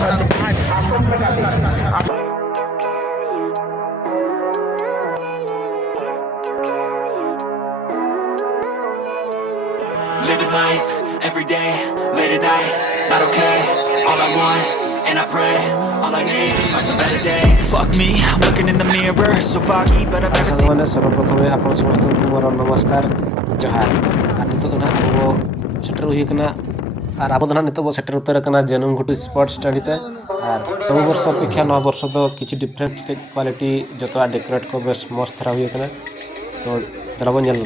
Living life every day, late at night, not okay. All I want, and I pray, all I need are some better days. Fuck me, I'm looking in the mirror, so foggy, but I've never seen. सर्वप्रथम आप समस्त मोर नमस्कार जोहार नित वो shutter हुई और अब नित वो सेटर उतर जनुमघुटू स्पोर्ट्स स्टडी ते और सब वर्ष अपेक्षा नवा वर्ष तो किसी डिफरेंट क्वालिटी जो डेकोरेट को बेस मस्त धरा हुई तो दला बन जल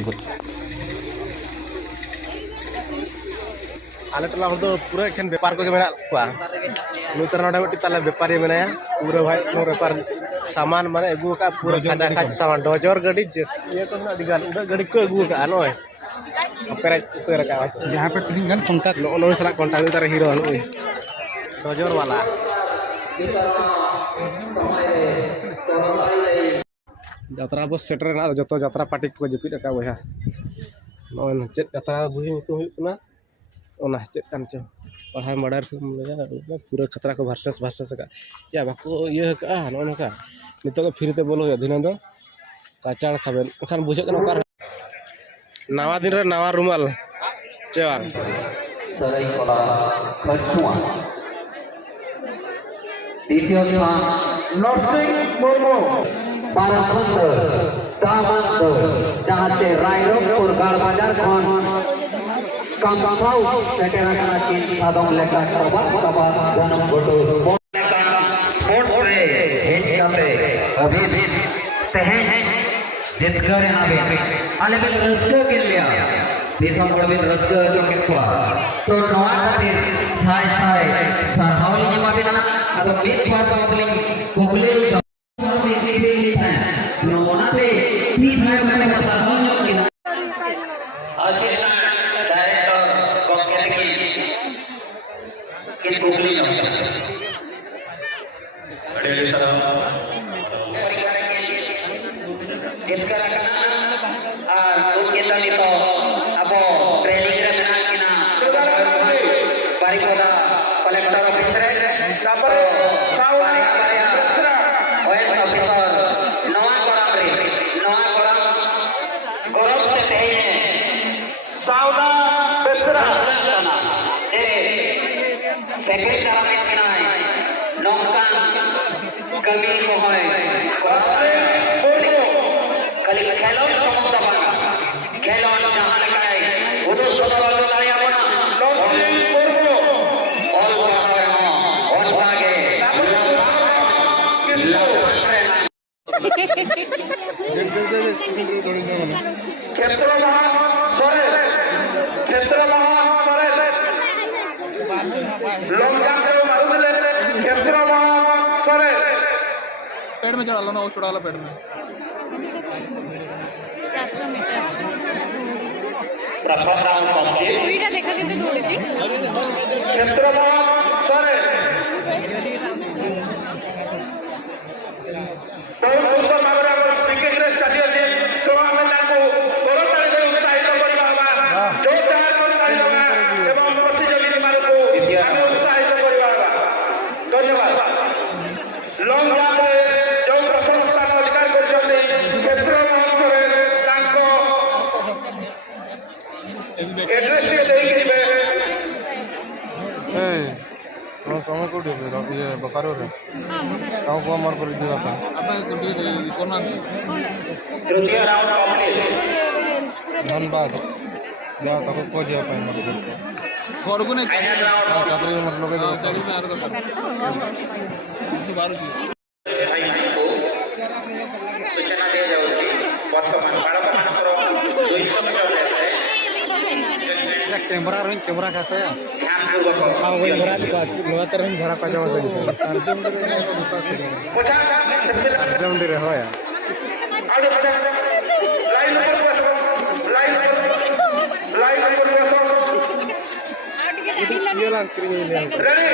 आले टला हर दो पूरा एखन व्यापार को मेना कुआ नुतर नडे मिट्टी ताले व्यापारी मेनाया पूरा भाई नो व्यापार सामान माने अगु का पूरा खाजा खाज सामान डोजर गाड़ी जे ये तो ना दिगाल उडा गाड़ी को अगु का नोय पेरेज उतर का यहां पे तीन गन कांटेक्ट नो सला कांटेक्ट तारे हीरो नोय डोजर वाला यात्रा बस सेटर ना जतो यात्रा पार्टी को जपित का बया नोय चेत यात्रा बुही तो हुना ओना चेत कान चो पढ़ाई मर्डर पूरा खतरा को भरसेस का या बाको ये का नो का नितो को फिरते बोलो अधीन दो काचाड़ खाबेन खान बुझे कन नवा दिन रे नवा रुमाल चेवा सराई कला खसुआ द्वितीय स्थान नरसिंह मुर्मू पारामंद दामंद जहाते रायरंगपुर गाड़ बाजार खन कामबाऊ सेटेरा चीन सादों लेका तबा जन्मघुटू स्पोर्ट्स रे हेड काते अभी तहे जितकर आवे आले में रस्को के लिया दिसम बड़बिन रस्को जो के खुआ तो नवा खातिर साय साय सरहावली के माबिना अब बीत बार बादलिंग कोगले और में के लिखा है नोना पे भी भाई मैंने बता हूं कि असिस्टेंट डायरेक्टर कोकेलकी के कोगले अड़े सलाम जितकर और उनके तनी तो अब ट्रेनिंग रे मेना किना बारिकोदा कलेक्टर ऑफिसर तापर साउना ओएस ऑफिसर नवा करम गौरव से कहे साउना बेसरा जे सेक्रेटरी में किना नौका कमी को है कल खेलों समझता बागा खेलों जहां लगाए उधर सदवा तो नहीं अपना नरसिंह मुर्मू और बाहर और भागे क्षेत्र महा सरे लंगा पे मारुदले क्षेत्र महा सरे पेड़ में चढ़ा लो ना वो चढ़ा लो पेड़ में 400 मीटर प्रथम राउंड कंप्लीट पूरीटा देखा केते दौड़ीची क्षेत्रमा सरे बहुत सुंदर भाବରେ ଆମର କ୍ରିକେଟ ରେସ୍ ଚାଲି ଅଛି ତ ଆମେ ତାଙ୍କୁ କରତାଳି ଦେଇ ଉତ୍ସାହିତ କରିବା ହବା ଯୋରଦାର କରତାଳି ଦେବା ଏବଂ ପ୍ରତିଯୋଗୀ ମାନଙ୍କୁ ଆମେ ଉତ୍ସାହିତ କରିବା ହବା ଧନ୍ୟବାଦ ଲଙ୍ଗ ଜାମ୍ପରେ ଯେଉଁ ପ୍ରଥମ ସ୍ଥାନ ଅଧିକାର କରିଛନ୍ତି କ୍ଷେତ୍ର ମହୋତ୍ସବରେ ତାଙ୍କ एड्रेस टे देई दिबे ए हम समय को दिबे ये बकारो रे हां को मार कर दिबा था अपन कोना तृतीय राउंड कंप्लीट धन्यवाद जा तको को जे पाए मत घर को नहीं चाकरी मत लोगे चाकरी में आरो कर बारू भाई को सूचना दिया जाउची वर्तमान बालक मानकर 200 मीटर रेस कैमरा खाते हैं ध्यान पूर्वक हाँ वही भरा नवा तरह भरा पचास अर्जुन दे रहे हो यार आगे बचा लाइन पर बसो लाइन पर बसो ये लाइन करेंगे रेडी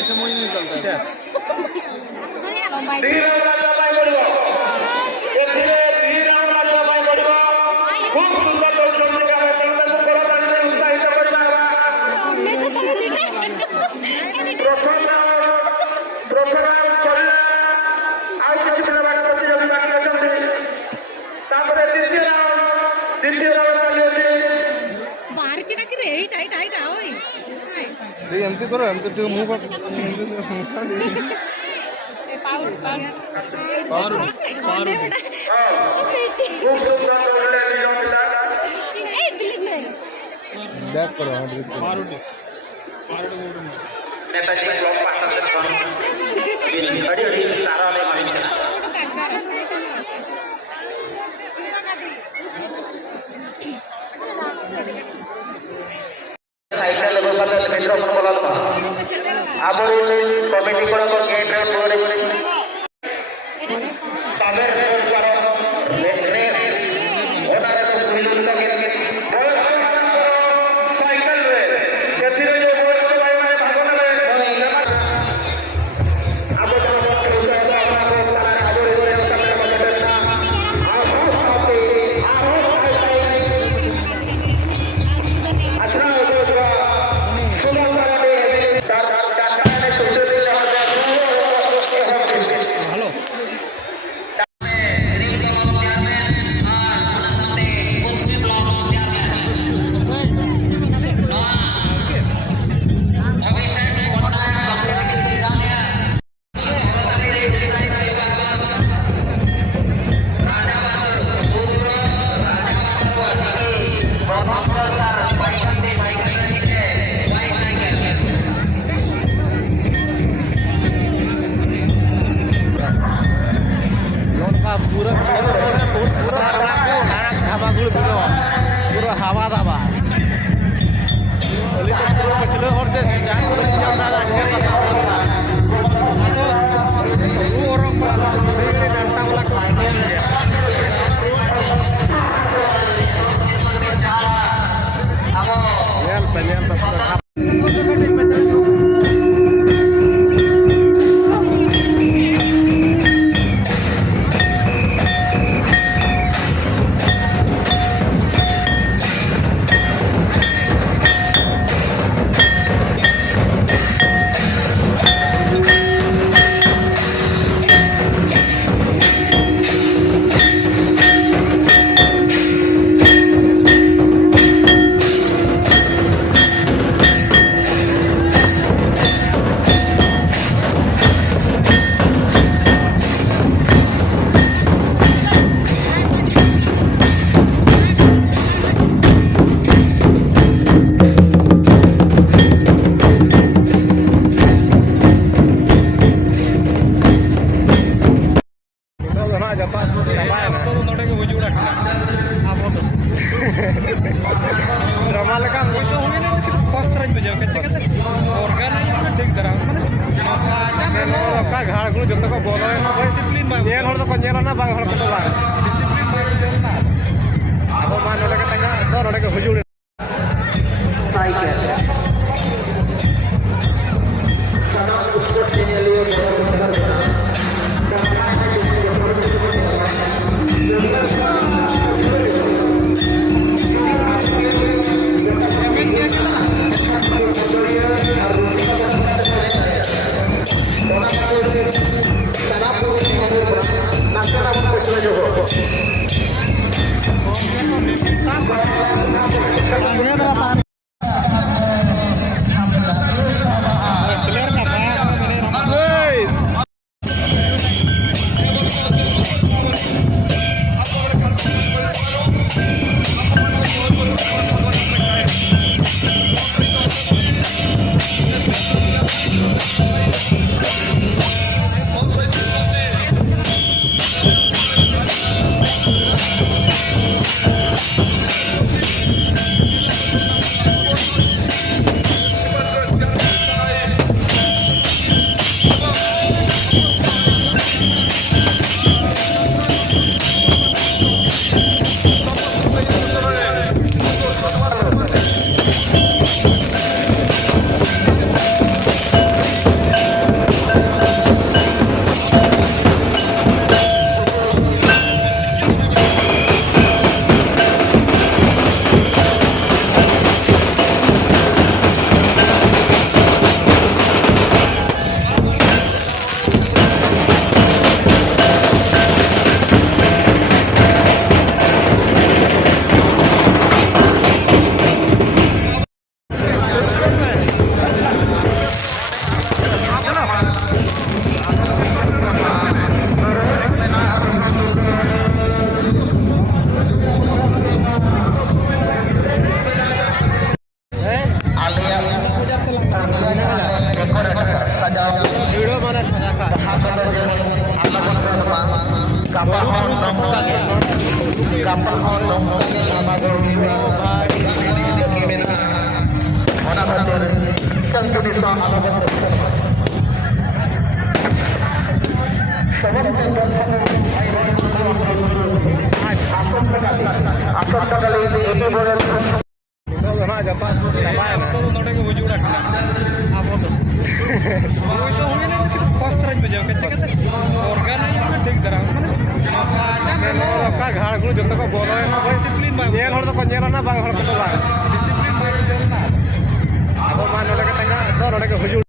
ऐसे मोई नहीं चलता है धीरे मारला पाई पड़िबो ए धीरे धीरे मारला पाई पड़िबो खूब सुंदर लोग चलते का तंत्र करताली उत्साहित करबा प्रथम राउंड एमती करो एमती तो मुंह का बैक करो मारुति नेताजी लोग पाटा से कौन अड़ी अड़ी सारा वाले मारी निकला साइकिल लेवल का तो मेट्रो पर बोला था अब कमेटी को गेट रे बोर्ड तामेर रे रे ओनारे तो भूल लगा के साइकिल रे केथिरे जो बोर्ड को भाई माने भागो ना अब तो पूरा बहुत खतरनाक धामागुड़ पूरा हवा दावा अली तो पूरा पछले और से चांस बनी जाता है आगे पता होता तो वो और बेगले घंटा वाला को यार पहले हम बस ड्रामा लगा हुई तो हुई नहीं फर्स्ट तरह बजाओ कैसे कैसे ऑर्गन है मैंने देख दरा मैंने का घाड़ गुण जब तक बोलो है ना डिसिप्लिन में ये हर तो कंजेला ना बांग हर तो बांग डिसिप्लिन में देना अब मान लो के तंगा तो रोड के हुजूर साइकिल सनम स्पोर्ट्स के लिए Nah, Kapal nongkage, kapal nongkage nama guru gimana? Mana hadir kan Indonesia akan kali ini ini boleh Itu nak jatuh capai na. नोटे के वजूद रखना आप वो तो हुई ना फर्स्ट तरह में जाओ कैसे कैसे ऑर्गेनाइज में देख दरा का घाड़ गुड़ जतो को बोलो है डिसिप्लिन में ये हर तो को नेला ना बांग हर तो बा डिसिप्लिन में अब मान नोटे के तंगा तो नोटे के हुजूर